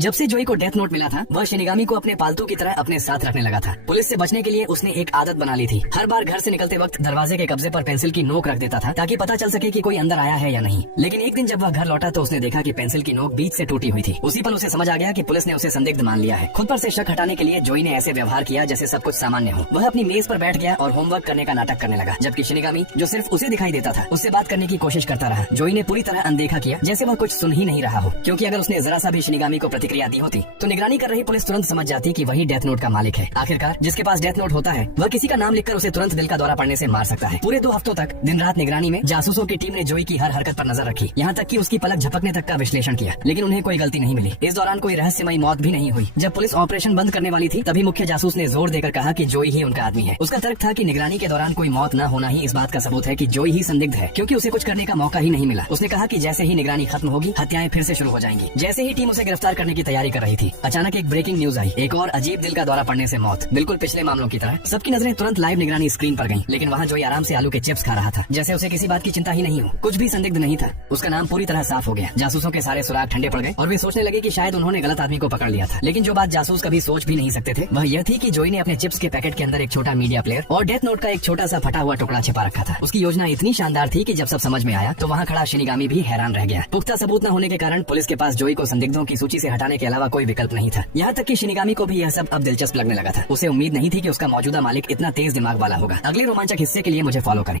जब से जोई को डेथ नोट मिला था, वह शिनिगामी को अपने पालतू की तरह अपने साथ रखने लगा था। पुलिस से बचने के लिए उसने एक आदत बना ली थी। हर बार घर से निकलते वक्त दरवाजे के कब्जे पर पेंसिल की नोक रख देता था ताकि पता चल सके कि कोई अंदर आया है या नहीं। लेकिन एक दिन जब वह घर लौटा तो उसने देखा कि पेंसिल की नोक बीच से टूटी हुई थी। उसी पल उसे समझ आ गया कि पुलिस ने उसे संदिग्ध मान लिया है। खुद पर से शक हटाने के लिए जोई ने ऐसे व्यवहार किया जैसे सब कुछ सामान्य हो। वह अपनी मेज पर बैठ गया और होमवर्क करने का नाटक करने लगा, जबकि शिनिगामी, जो सिर्फ उसे दिखाई देता था, उससे बात करने की कोशिश करता रहा। जोई ने पूरी तरह अनदेखा किया, जैसे वह कुछ सुन ही नहीं रहा हो, क्योंकि अगर उसने जरा सा भी शिनिगामी को प्रतिक्रिया दी होती तो निगरानी कर रही पुलिस तुरंत समझ जाती कि वही डेथ नोट का मालिक है। आखिरकार जिसके पास डेथ नोट होता है वह किसी का नाम लिखकर उसे तुरंत दिल का दौरा पड़ने से मार सकता है। पूरे 2 हफ्तों तक दिन रात निगरानी में जासूसों की टीम ने जोई की हर हरकत पर नजर रखी, यहाँ तक कि उसकी पलक झपकने तक का विश्लेषण किया, लेकिन उन्हें कोई गलती नहीं मिली। इस दौरान कोई रहस्यमयी मौत भी नहीं हुई। जब पुलिस ऑपरेशन बंद करने वाली थी तभी मुख्य जासूस ने जोर देकर कहा कि जोई ही उनका आदमी है। उसका तर्क था कि निगरानी के दौरान कोई मौत न होना ही इस बात का सबूत है कि जोई ही संदिग्ध है, क्योंकि उसे कुछ करने का मौका ही नहीं मिला। उसने कहा कि जैसे ही निगरानी खत्म होगी हत्याएं फिर से शुरू हो जाएंगी। जैसे ही टीम उसे गिरफ्तार करने की तैयारी कर रही थी, अचानक एक ब्रेकिंग न्यूज आई। एक और अजीब दिल का दौरा पड़ने से मौत। बिल्कुल पिछले मामलों की तरह सबकी नजरें तुरंत लाइव निगरानी स्क्रीन पर गईं, लेकिन वहाँ जोई आराम से आलू के चिप्स खा रहा था, जैसे उसे किसी बात की चिंता ही नहीं हो। कुछ भी संदिग्ध नहीं था। उसका नाम पूरी तरह साफ हो गया। जासूसों के सारे सुराग ठंडे पड़ गए और वे सोचने लगे कि शायद उन्होंने गलत आदमी को पकड़ लिया था। लेकिन जो बात जासूस कभी सोच भी नहीं सकते थे वह यह थी कि जोई ने अपने चिप्स के पैकेट के अंदर एक छोटा मीडिया प्लेयर और डेथ नोट का एक छोटा सा फटा हुआ टुकड़ा छिपा रखा था। उसकी योजना इतनी शानदार थी कि जब सब समझ में आया तो वहाँ खड़ा शिनिगामी भी हैरान रह गया। पुख्ता सबूत न होने के कारण पुलिस के पास जोई को संदिग्धों की सूची से हटाने के अलावा कोई विकल्प नहीं था। यहाँ तक कि शिनिगामी को भी यह सब अब दिलचस्प लगने लगा था। उसे उम्मीद नहीं थी कि उसका मौजूदा मालिक इतना तेज दिमाग वाला होगा। अगले रोमांचक हिस्से के लिए मुझे फॉलो करें।